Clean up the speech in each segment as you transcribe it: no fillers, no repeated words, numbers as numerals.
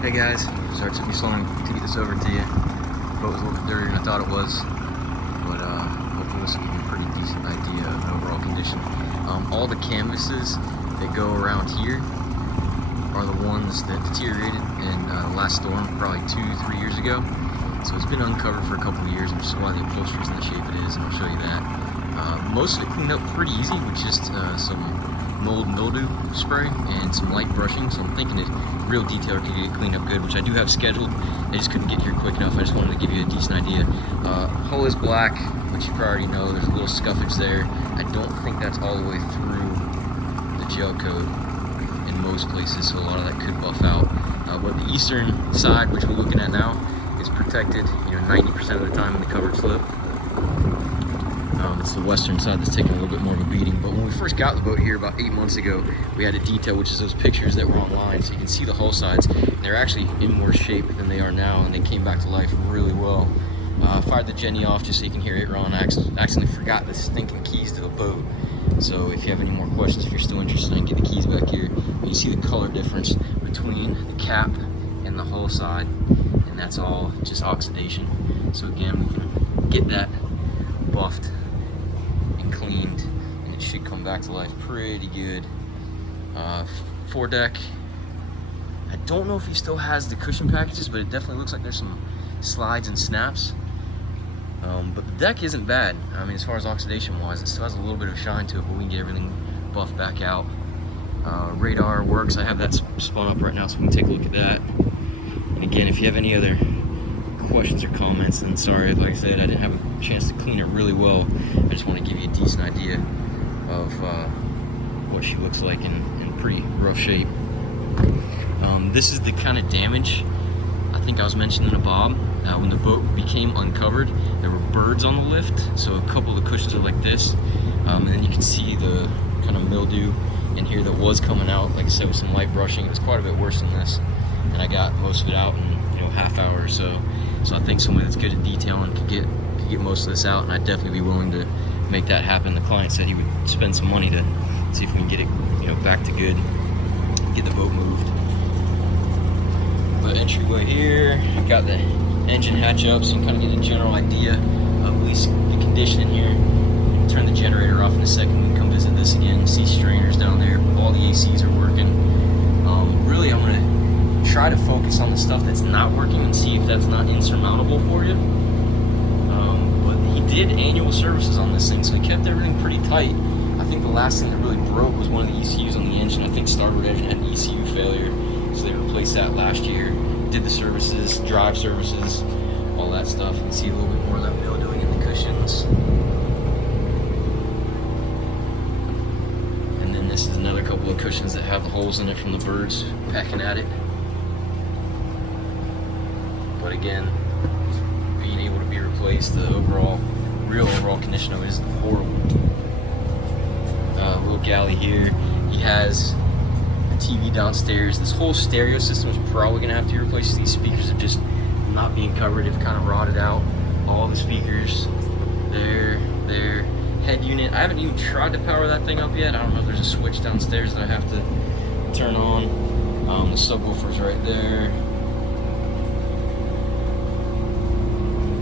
Hey guys, sorry it took me so long to get this over to you. The boat was a little bit dirtier than I thought it was, but hopefully this will give you a pretty decent idea of the overall condition. All the canvases that go around here are the ones that deteriorated in the last storm, probably 2-3 years ago. So it's been uncovered for a couple of years, which is why the upholstery is in the shape it is, and I'll show you that. Most of it cleaned up pretty easy with just some mold and mildew spray and some light brushing, so I'm thinking that real detailer could get it cleaned up good, which I do have scheduled. I just couldn't get here quick enough. I just wanted to give you a decent idea. Hull is black, which you probably already know. There's a little scuffage there. I don't think that's all the way through the gel coat in most places, so a lot of that could buff out. But the eastern side, which we're looking at now, is protected, 90% of the time in the covered slip. It's the western side that's taking a little bit more of a beating. But when we first got the boat here about 8 months ago, we had a detail, which is those pictures that were online. So you can see the hull sides. They're actually in worse shape than they are now, and they came back to life really well. Fired the Jenny off just so you can hear it run. I accidentally forgot the stinking keys to the boat. So if you have any more questions, if you're still interested, I can get the keys back here. And you see the color difference between the cap and the hull side, and that's all just oxidation. So again, we can get that buffed and cleaned, and it should come back to life pretty good. Foredeck, I don't know if he still has the cushion packages, but it definitely looks like there's some slides and snaps. But the deck isn't bad. I mean, as far as oxidation wise, it still has a little bit of shine to it, but we can get everything buffed back out. Radar works. I have that spun up right now, so we can take a look at that. And again, if you have any other questions or comments, and sorry, like I said, I didn't have a chance to clean it really well. I just want to give you a decent idea of what she looks like in pretty rough shape. This is the kind of damage I think I was mentioning to Bob. When the boat became uncovered, there were birds on the lift, so a couple of the cushions are like this, and then you can see the kind of mildew in here that was coming out. Like I said, with some light brushing, it was quite a bit worse than this, and I got most of it out in half hour or so. So I think someone that's good at detailing could get most of this out, and I'd definitely be willing to make that happen. The client said he would spend some money to see if we can get it back to good, get the boat moved. The entryway here, got the engine hatch up so you can kind of get a general idea of at least the condition in here. Turn the generator off in a second. We can come visit this again. See strainers down there. All the ACs are working. Really, I'm going to try to focus on the stuff that's not working and see if that's not insurmountable for you. But he did annual services on this thing, so he kept everything pretty tight. I think the last thing that really broke was one of the ECUs on the engine. I think starboard engine had an ECU failure, so they replaced that last year. Did the services, drive services, all that stuff. You can see a little bit more of that mildewing in the cushions. And then this is another couple of cushions that have the holes in it from the birds pecking at it. But again, being able to be replaced, the real overall condition of it is horrible. Little galley here. He has a TV downstairs. This whole stereo system is probably gonna have to be replaced. These speakers are just not being covered. They've kind of rotted out. All the speakers, there. Head unit. I haven't even tried to power that thing up yet. I don't know if there's a switch downstairs that I have to turn on. The subwoofer's right there.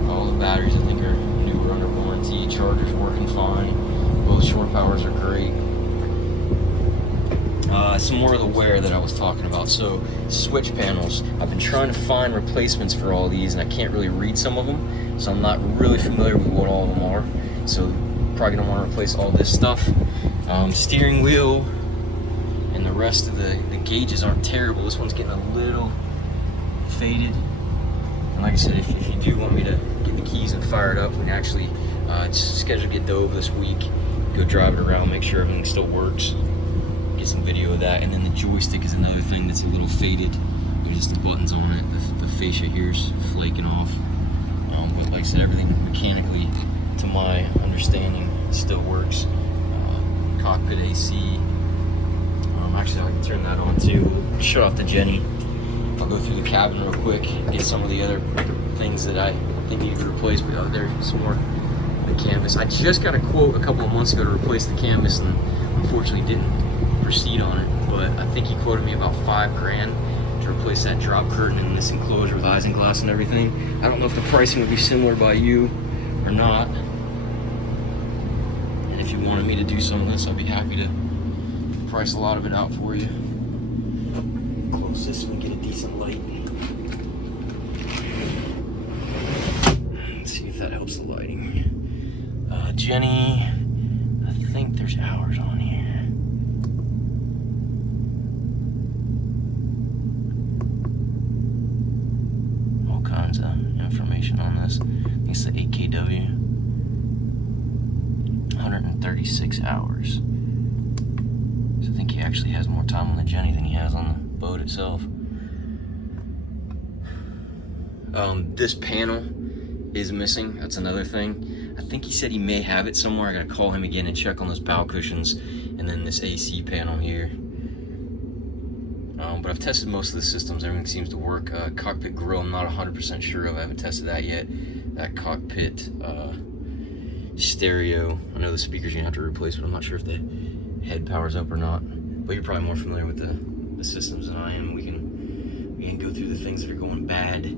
All the batteries I think are newer, under warranty. Charger's working fine. Both shore powers are great. Some more of the wear that I was talking about. So switch panels. I've been trying to find replacements for all these, and I can't really read some of them, so I'm not really familiar with what all of them are. So probably gonna want to replace all this stuff. Steering wheel and the rest of the gauges aren't terrible. This one's getting a little faded. And like I said, if you do want me to get the keys and fire it up, we can actually schedule to get dove this week, go drive it around, make sure everything still works, get some video of that. And then the joystick is another thing that's a little faded. There's just the buttons on it. The fascia here's flaking off. But like I said, everything mechanically, to my understanding, still works. Cockpit AC. Actually, I can turn that on too. Shut off the Jenny. I'll go through the cabin real quick, get some of the other things that I think need to be replaced. But there's some more of the canvas. I just got a quote a couple of months ago to replace the canvas, and unfortunately didn't proceed on it. But I think he quoted me about $5 grand to to replace that drop curtain in this enclosure with isinglass and everything. I don't know if the pricing would be similar by you or not. And if you wanted me to do some of this, I'd be happy to price a lot of it out for you. Close this and get a decent light. Let's see if that helps the lighting. Jenny, I think there's hours on here. All kinds of information on this. I think it's the 8kW. 136 hours. So I think he actually has more time on the Jenny than he has on the boat itself. This panel is missing. That's another thing. I think he said he may have it somewhere. I gotta call him again and check on those bow cushions and then this AC panel here. But I've tested most of the systems. Everything seems to work. Cockpit grill, I'm not 100% sure of. I haven't tested that yet. That cockpit stereo. I know the speakers you have to replace, but I'm not sure if the head powers up or not. But you're probably more familiar with the systems than I am. We can go through the things that are going bad.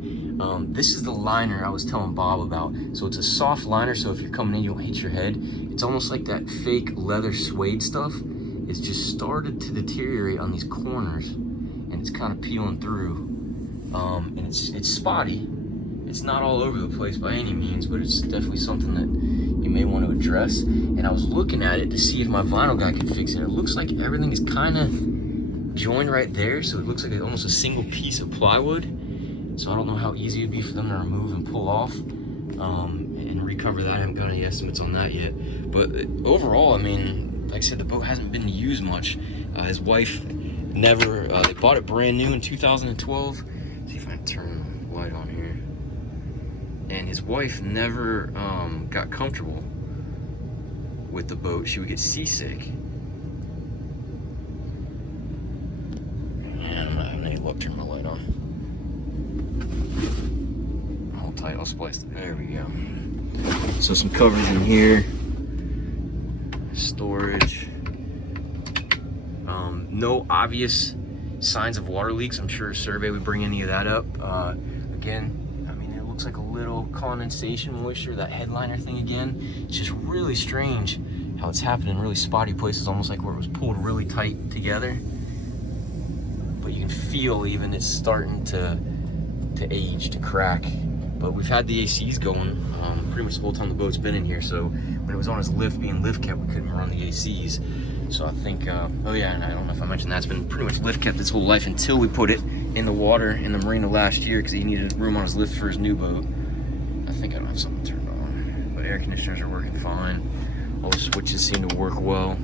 This is the liner I was telling Bob about. So it's a soft liner, so if you're coming in, you don't hit your head. It's almost like that fake leather suede stuff. It's just started to deteriorate on these corners, and it's kind of peeling through. And it's spotty. It's not all over the place by any means, but it's definitely something that you may want to address. And I was looking at it to see if my vinyl guy could fix it. It looks like everything is kind of joined right there, so it looks like almost a single piece of plywood. So I don't know how easy it'd be for them to remove and pull off and recover that. I haven't got any estimates on that yet. But overall, I mean, like I said, the boat hasn't been used much. His wife never, they bought it brand new in 2012. Let's see if I can turn the light on here. And his wife never got comfortable with the boat. She would get seasick. And I'm not having any luck turning my light on. Hold tight, I'll splice it. There we go. So some covers in here. Storage. No obvious signs of water leaks. I'm sure a survey would bring any of that up. Again, I mean, it looks like a little condensation moisture, that headliner thing again. It's just really strange how it's happened in really spotty places, almost like where it was pulled really tight together. But you can feel even it's starting to age, to crack. But we've had the ACs going pretty much the whole time the boat's been in here. So when it was on its being lift kept, we couldn't run the ACs. So I think, oh yeah, and I don't know if I mentioned that, it's been pretty much lift kept its whole life until we put it in the water in the marina last year because he needed room on his lift for his new boat. I think I don't have something turned on, but air conditioners are working fine. All the switches seem to work well.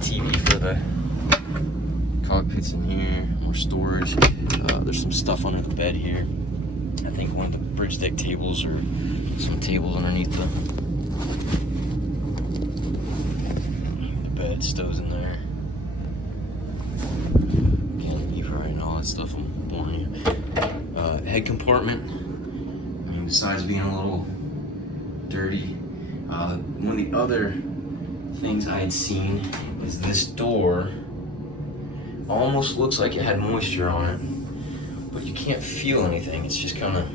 TV for the cockpits in here, more storage. There's some stuff under the bed here. I think one of the bridge deck tables or some tables underneath the bed. Stoves in there. Again, you've right and all that stuff I'm warning you. Head compartment. I mean, besides being a little dirty, one of the other things I had seen is this door almost looks like it had moisture on it, but you can't feel anything. It's just kind of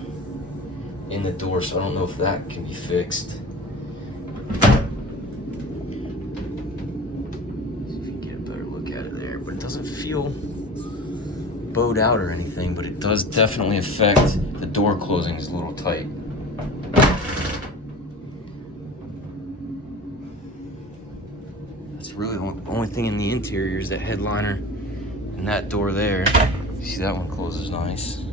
in the door, so I don't know if that can be fixed. See if you can get a better look at it there, but it doesn't feel bowed out or anything, but it does definitely affect the door closing is a little tight. That's really the only thing in the interior is that headliner and that door there. You see that one closes nice.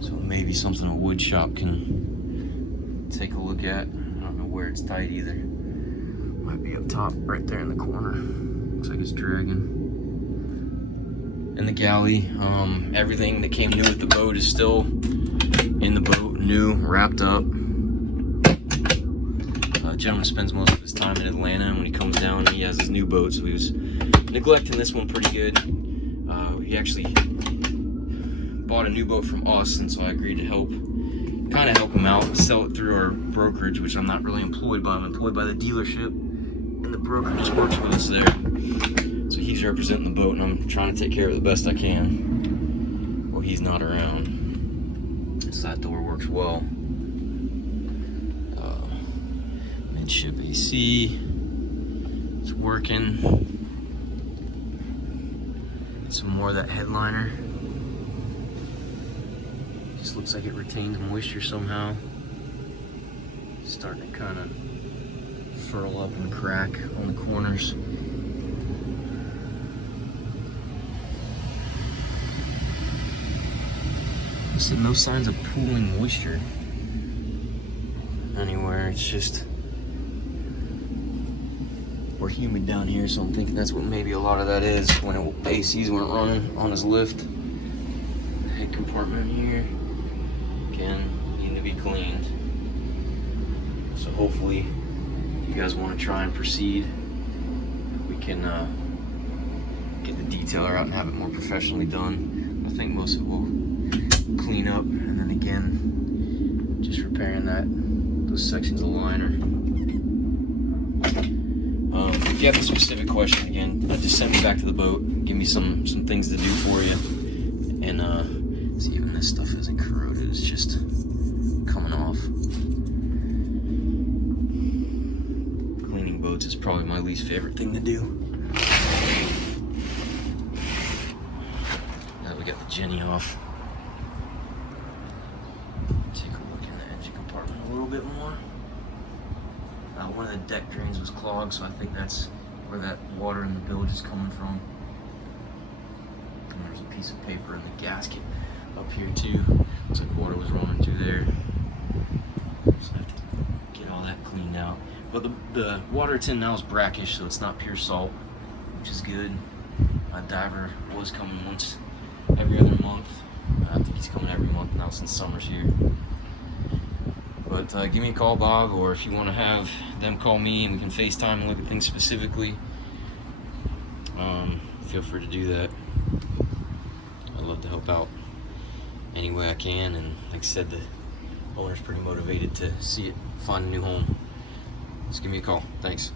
So maybe something a wood shop can take a look at. I don't know where it's tight either. Might be up top right there in the corner. Looks like it's dragging. And the galley, everything that came new with the boat is still in the boat, new, wrapped up. Gentleman spends most of his time in Atlanta, and when he comes down, he has his new boat, so he was neglecting this one pretty good. He actually bought a new boat from us, and so I agreed to kind of help him out, sell it through our brokerage, which I'm not really employed by. I'm employed by the dealership, and the broker just works with us there. So he's he's representing the boat, and I'm trying to take care of it the best I can while he's not around. So that door works well. Midship AC, it's working. Get some more of that headliner. Just looks like it retains moisture somehow. It's starting to kind of furl up and crack on the corners. So no signs of pooling moisture anywhere. It's just, we're humid down here, so I'm thinking that's what maybe a lot of that is when ACs weren't running on his lift. Head compartment here, again, needing to be cleaned. So hopefully, if you guys want to try and proceed, we can get the detailer out and have it more professionally done. I think most of it will clean up, and then again, just repairing those sections of liner. If you have a specific question, again, just send me back to the boat. Give me some things to do for you, and see, even this stuff isn't corroded. It's just coming off. Cleaning boats is probably my least favorite thing to do. Now we got the Jenny off. Take a look in the engine compartment a little bit more. One of the deck drains was clogged, so I think that's where that water in the bilge is coming from. And there's a piece of paper in the gasket up here too. Looks like water was running through there. So I have to get all that cleaned out. But the water it's in now is brackish, so it's not pure salt, which is good. My diver was coming once every other month. I think he's coming every month now since summer's here. But give me a call, Bob, or if you want to have them call me and we can FaceTime and look at things specifically, feel free to do that. I'd love to help out any way I can, and like I said, the owner's pretty motivated to see it find a new home. Just give me a call. Thanks.